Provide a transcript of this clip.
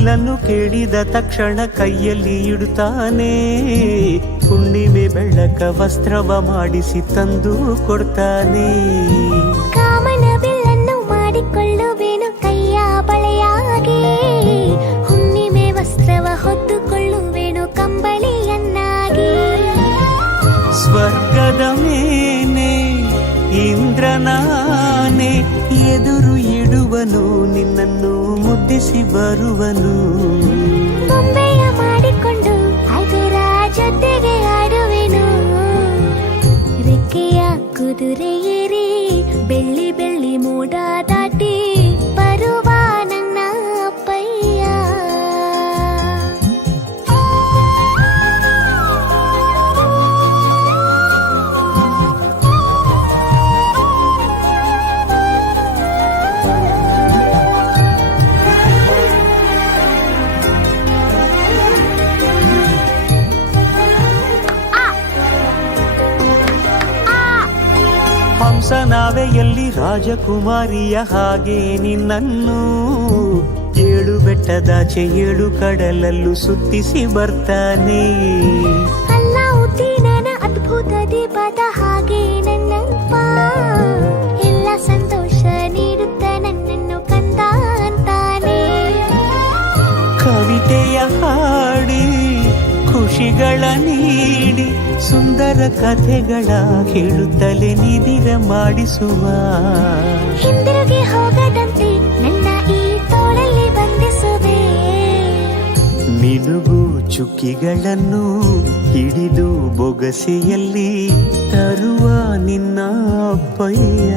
ಬಿಲ್ಲನ್ನು ಕೇಳಿದ ತಕ್ಷಣ ಕೈಯಲ್ಲಿ ಇಡುತ್ತಾನೆ. ಹುಣ್ಣಿಮೆ ಬೆಳಕ ವಸ್ತ್ರವ ಮಾಡಿಸಿ ತಂದು ಕೊಡ್ತಾನೆ. ಕಾಮನ ಬಿಲ್ಲನ್ನು ಮಾಡಿಕೊಳ್ಳುವೆನು ಕೈಯ ಬಳೆಯಾಗಿ, ಹುಣ್ಣಿಮೆ ವಸ್ತ್ರವ ಹೊತ್ತುಕೊಳ್ಳುವೆನು ಕಂಬಳಿಯನ್ನಾಗಿ. ಸ್ವರ್ಗದ ಮೇನೆ ಇಂದ್ರನಾನೆ ಎದುರು ಇಡುವನು, ನಿನ್ನನ್ನು ಮುದ್ದಿಸಿ ಬರುವನು. ಬೊಂಬೆಯ ಮಾಡಿಕೊಂಡು ಅದರ ಜೊತೆಗೆ ಆಡುವೆನು. ರೆಕ್ಕೆಯ ಕುದುರೆ ಏರಿ ಬೆಳ್ಳಿ ಬೆಳ್ಳಿ ಮೋಡ ದಾಟಿ ಬರುವ ನನ್ನ ಅಪ್ಪಯ್ಯ. ಹಂಸನಾವೆಯಲ್ಲಿ ರಾಜಕುಮಾರಿಯ ಹಾಗೆ ನಿನ್ನನ್ನು 7 ಬೆಟ್ಟದಾಚೆ 7 ಕಡಲಲ್ಲೂ ಸುತ್ತಿಸಿ ಬರ್ತಾನೆ. ಅಲ್ಲಾವುದ್ದೀನನ ಅದ್ಭುತ ದೀಪದ ಹಾಗೆ ನನ್ನಪ್ಪ ಎಲ್ಲ ಸಂತೋಷ ನೀಡುತ್ತ ನನ್ನನ್ನು ಕಂದ ಅಂತಾನೆ. ಕವಿತೆಯ ಹಾಡಿ ಖುಷಿಗಳ ನೀಡಿ ಸುಂದರ ಕಥೆಗಳ ಹೇಳುತ್ತಲೇ ನಿದಿರ ಮಾಡಿಸುವ. ಹಿಂದಿರುಗಿ ಹೋಗದಂತೆ ನನ್ನ ಈ ತೋಳಲ್ಲಿ ಬಂಧಿಸುವೆ. ಮಿನುಗು ಚುಕ್ಕಿಗಳನ್ನು ಹಿಡಿದು ಬೊಗಸೆಯಲ್ಲಿ ತರುವ ನಿನ್ನ ಅಪ್ಪಯ್ಯ.